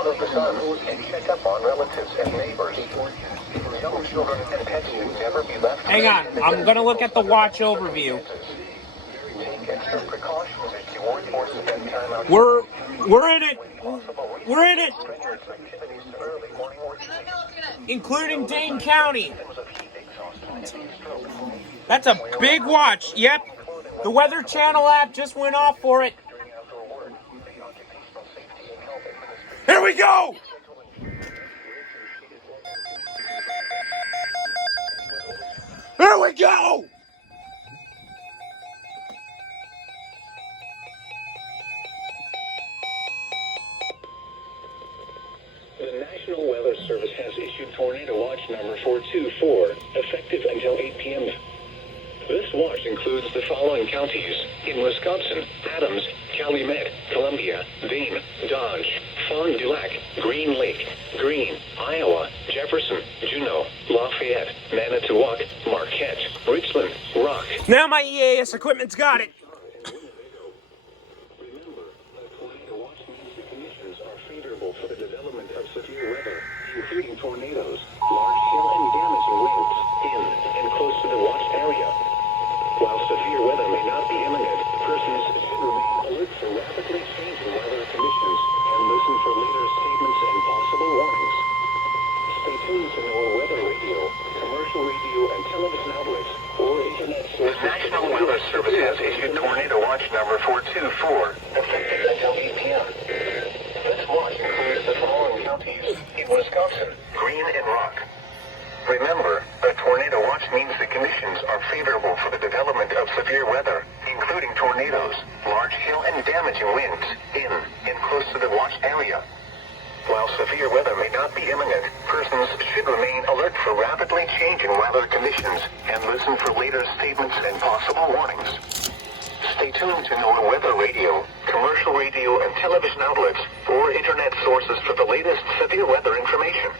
out of the sun and check up on relatives and neighbors. Young children and pets should never be left. Hang on, I'm going to look at the watch overview. Take extra precautions as you work or spend time out. We're in it. We're in it. Including Dane County. That's a big watch. Yep. The Weather Channel app just went off for it. Here we go. Here we go. The National Weather Service has issued Tornado Watch number 424, effective until 8 p.m. This watch includes the following counties: in Wisconsin: Adams, Calumet, Columbia, Dane, Dodge, Fond du Lac, Green Lake, Greene, Iowa, Jefferson, Juneau, Lafayette, Manitowoc, Marquette, Richland, Rock. Now my EAS equipment's got it. Remember, a tornado watch means the conditions are favorable for the development of severe weather, including tornadoes, large hail and damaging winds, in and close to the watched area. While severe weather may not be imminent, persons should remain alert for rapidly changing weather conditions and listen for later statements and possible warnings. Stay tuned to NOAA Weather Radio, commercial radio and television outlets, or internet sources. The National Weather Service has issued Tornado Watch number 424, effective until 8 p.m. This watch includes the following counties: in Wisconsin, Greene and Rock. Remember, a tornado watch means the conditions are favorable for the development of severe weather, including tornadoes, large hail and damaging winds, in and close to the watched area. While severe weather may not be imminent, persons should remain alert for rapidly changing weather conditions and listen for later statements and possible warnings. Stay tuned to NOAA Weather Radio, commercial radio and television outlets, or internet sources for the latest severe weather information.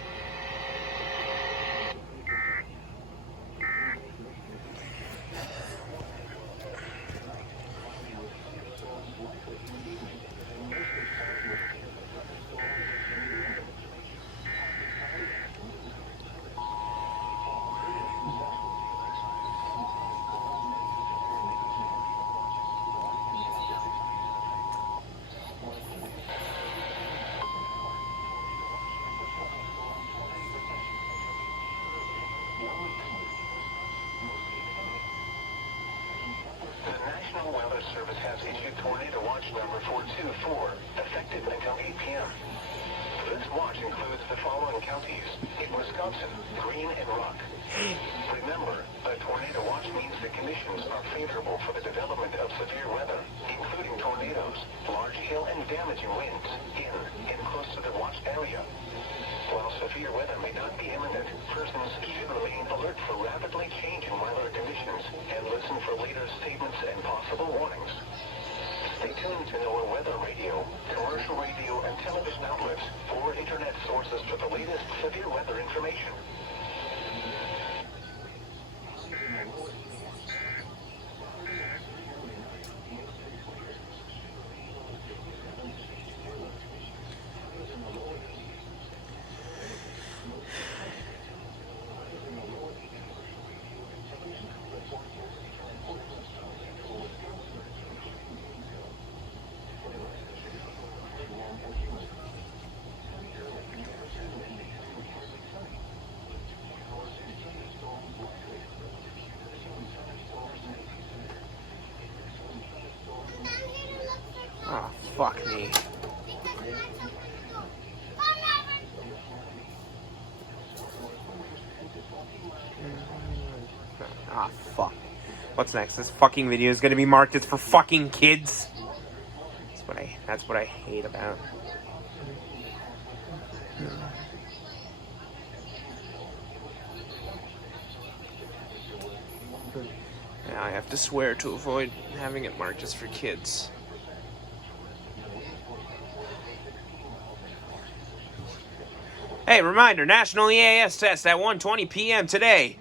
The National Weather Service has issued Tornado Watch number 424, effective until 8 p.m. This watch includes the following counties: in Wisconsin, Greene and Rock. Remember, a tornado watch means the conditions are favorable for the development of severe weather, including tornadoes, large hail and damaging winds, in and close to the watched area. While severe weather may not be imminent, persons should remain alert for rapidly changing weather conditions and listen for later statements and possible warnings. Stay tuned to NOAA Weather Radio, commercial radio and television outlets, or internet sources for the latest severe weather information. Oh, fuck me. Ah, fuck. What's next? This fucking video is gonna be marked as for fucking kids. That's what I hate about. Now I have to swear to avoid having it marked as for kids. Hey, reminder, National EAS test at 1:20 p.m. today.